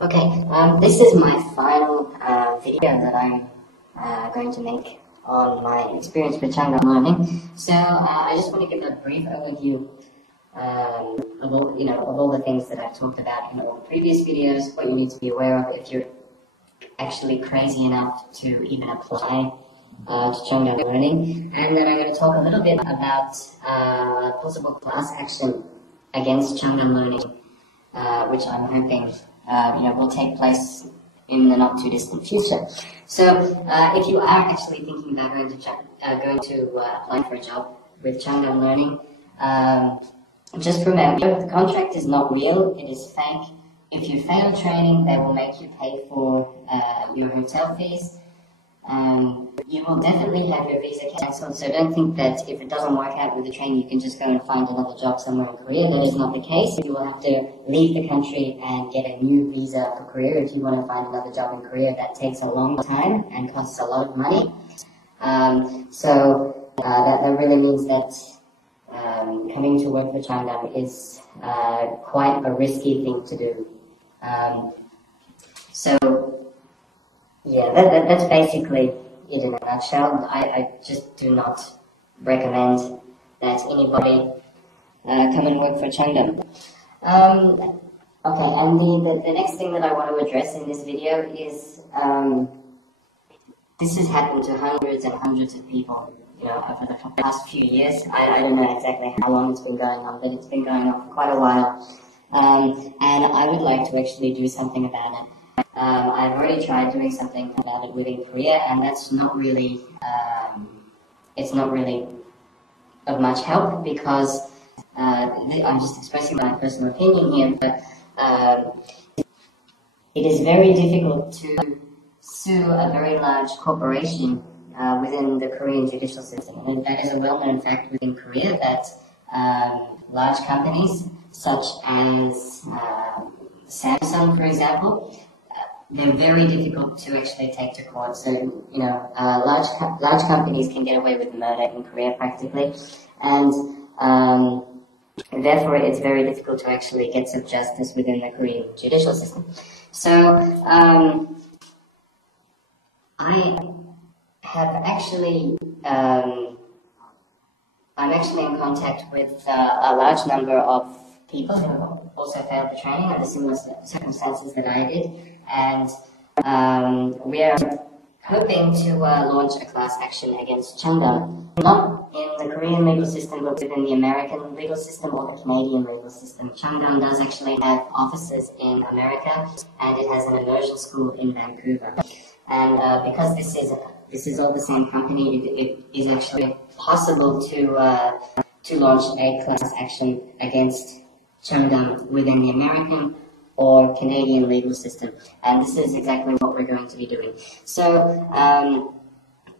Okay, this is my final video that I'm going to make on my experience with Chung Dahm learning. So I just want to give a brief overview of all the things that I've talked about in all the previous videos, what you need to be aware of if you're actually crazy enough to even apply to Chung Dahm learning, and then I'm going to talk a little bit about possible class action against Chung Dahm learning, which I'm hoping will take place in the not too distant future. So if you are actually thinking about going to apply for a job with Chung Dahm learning, just remember the contract is not real, it is fake. If you fail training, they will make you pay for your hotel fees. You will definitely have your visa cancelled, so don't think that if it doesn't work out with the training, you can just go and find another job somewhere in Korea. That is not the case. You will have to leave the country and get a new visa for Korea if you want to find another job in Korea. That takes a long time and costs a lot of money. That really means that coming to work for Chung Dahm is quite a risky thing to do. Yeah, that's basically it in a nutshell. I just do not recommend that anybody come and work for Chung Dahm. Okay, and the next thing that I want to address in this video is this has happened to hundreds and hundreds of people, over the past few years. I don't know exactly how long it's been going on, but it's been going on for quite a while. And I would like to actually do something about it. I've already tried doing something about it within Korea, and that's not really, it's not really of much help because I'm just expressing my personal opinion here, but it is very difficult to sue a very large corporation within the Korean judicial system. And that is a well-known fact within Korea that large companies such as Samsung, for example, they're very difficult to actually take to court. So, large companies can get away with murder in Korea practically, and therefore it's very difficult to actually get some justice within the Korean judicial system. So, I have actually, I'm actually in contact with a large number of people who also failed the training under similar circumstances that I did, and we are hoping to launch a class action against Chung Dahm, not in the Korean legal system, but within the American legal system or the Canadian legal system. Chung Dahm does actually have offices in America, and it has an immersion school in Vancouver. And because this is all the same company, it is actually possible to launch a class action against Chung Dahm within the American or Canadian legal system, and this is exactly what we're going to be doing. So,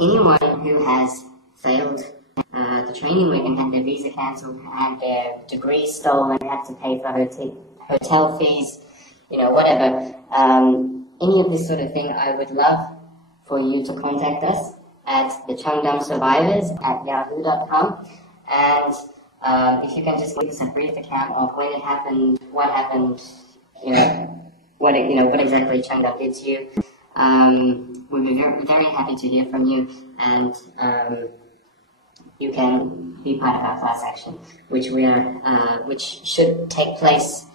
anyone who has failed the training, and had their visa cancelled, had their degree stolen, had to pay for hotel fees, whatever, any of this sort of thing, I would love for you to contact us at the Chung Dahm Survivors at yahoo.com, and if you can just give us a brief account of when it happened, what happened, what exactly Chung Dahm did to you. We'll be very, very happy to hear from you, and you can be part of our class action, which should take place,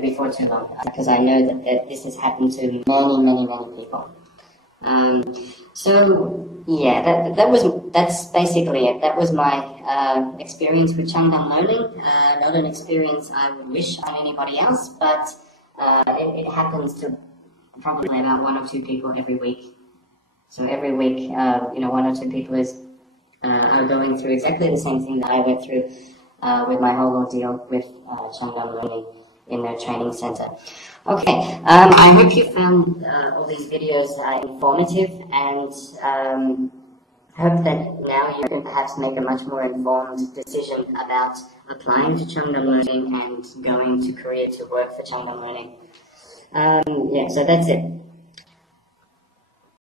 before too long, because I know that this has happened to many, many, many people. So yeah, that's basically it. That was my experience with Chung Dahm learning. Not an experience I would wish on anybody else, but it happens to probably about one or two people every week. So every week, one or two people are going through exactly the same thing that I went through with my whole ordeal with Chung Dahm learning in their training center. Okay, I hope you found all these videos informative, and hope that now you can perhaps make a much more informed decision about applying to Chung Dahm learning and going to Korea to work for Chung Dahm learning. Yeah, so that's it.